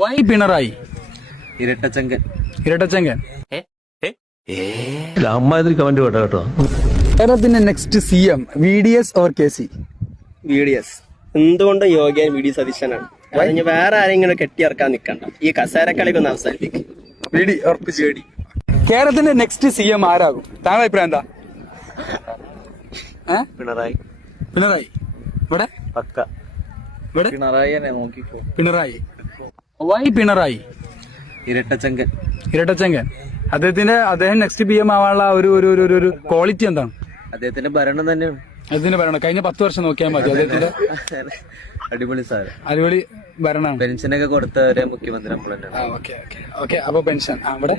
Y Pinarayi? ഇരട്ടച്ചങ്കൻ. ഇരട്ടച്ചങ്കൻ. അമ്മാതിരി comment കേട്ടോ കേട്ടോ. കേരളത്തിന്റെ next CM VDS or KC? VDS. എന്തുകൊണ്ട് യോഗ്യൻ VD സതീശനാണ്. അതിന് വേറെ ആരെങ്കിലും കെട്ടിയിറക്കാൻ നിൽക്കണ്ട. ഈ കസേരക്കളിക്കൊന്ന് അവസാനിപ്പിക്കും. കേരളത്തിന്റെ നെക്സ്റ്റ് CM ആരാകും? താങ്കളുടെ അഭിപ്രായം എന്താ? പിണറായി. പിണറായി. ഇവിടെ പക്ക ഇവിടെ പിണറായി തന്നെ നോക്കിക്കോ. പിണറായി. വൈ പിണറായി? ഇരട്ടച്ചങ്കൻ. ഇരട്ടച്ചങ്കൻ. അദ്ദേഹം നെക്സ്റ്റ് PM ആവാനുള്ള ഒരു ക്വാളിറ്റി എന്താണ്? അദ്ദേഹത്തിന്റെ ഭരണം തന്നെയാണ്. അതിന് ഭരണം കഴിഞ്ഞ 10 വർഷം നോക്കിയാൽ മതി. അദ്ദേഹത്തിന്റെ അടിപൊളി സാധനം. അടിപൊളി ഭരണമാണ്. പെൻഷനൊക്കെ കൊടുത്തവരെ മുഖ്യമന്ത്രി നമ്മൾ തന്നെയാണ്. അപ്പൊ പെൻഷൻ ഇവിടെ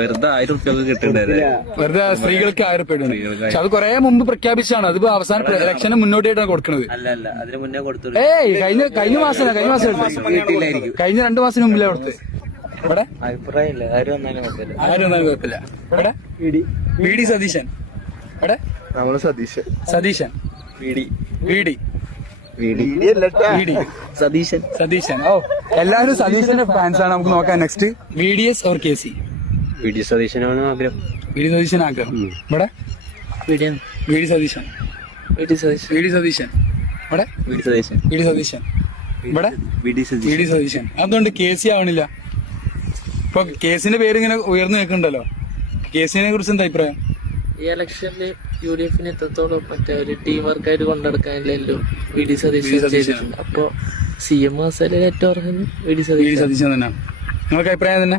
വെറുതെ 1000 റുപ്യൊക്കെ കിട്ടുന്നുണ്ടായിരുന്നു. വെറുതെ സ്ത്രീകൾക്ക് 1000 രൂപ ഇടുന്നത്. പക്ഷെ അത് കുറെ മുമ്പ് പ്രഖ്യാപിച്ചാണ്. അതിപ്പോ അവസാന ഇലക്ഷന് മുന്നോട്ടിയായിട്ടാണ് കൊടുക്കുന്നത്. അല്ല അതിന് മുന്നേ കൊടുത്തു. കഴിഞ്ഞ മാസം കിട്ടിയില്ലായിരിക്കും. കഴിഞ്ഞ 2 മാസത്തിന് മുമ്പിലേ കൊടുത്ത്. ഇവിടെ അഭിപ്രായമില്ല. ആരും വന്നാലും കുഴപ്പമില്ല. ഇവിടെ VD സതീശൻ. ഇവിടെ നമ്മള് സതീശൻ. VD സതീശൻ. ഓ, എല്ലാവരും സതീശന്റെ ഫാൻസ് ആണ്. നമുക്ക് നോക്കാം next VDS or KC? VD സതീശനാണ് ആഗ്രഹം. VD സതീശൻ ആഗ്രഹം. ഇവിടെ VD സതീശൻ. ഇവിടെ VD സതീശൻ. ഇവിടെ VD സതീശൻ. അതുകൊണ്ട് KC ആവണില്ല. ഇപ്പൊ കേസിന്റെ പേര് ഇങ്ങനെ ഉയർന്നു നിൽക്കുന്നുണ്ടല്ലോ. കേസിനെ കുറിച്ച് എന്താ അഭിപ്രായം? ഈ ഇലക്ഷനിൽ UDFന് എത്രത്തോളം മറ്റേ ഒരു ടീം വർക്കായിട്ട് കൊണ്ടെടുക്കാനില്ലല്ലോ VD സതീശൻ ചെയ്തിട്ടുണ്ട്. അപ്പൊ CM മസാലയിൽ ഏറ്റവും അർഹം VD സതീശൻ തന്നെയാണ്. നിങ്ങൾക്ക് അഭിപ്രായം തന്നെ?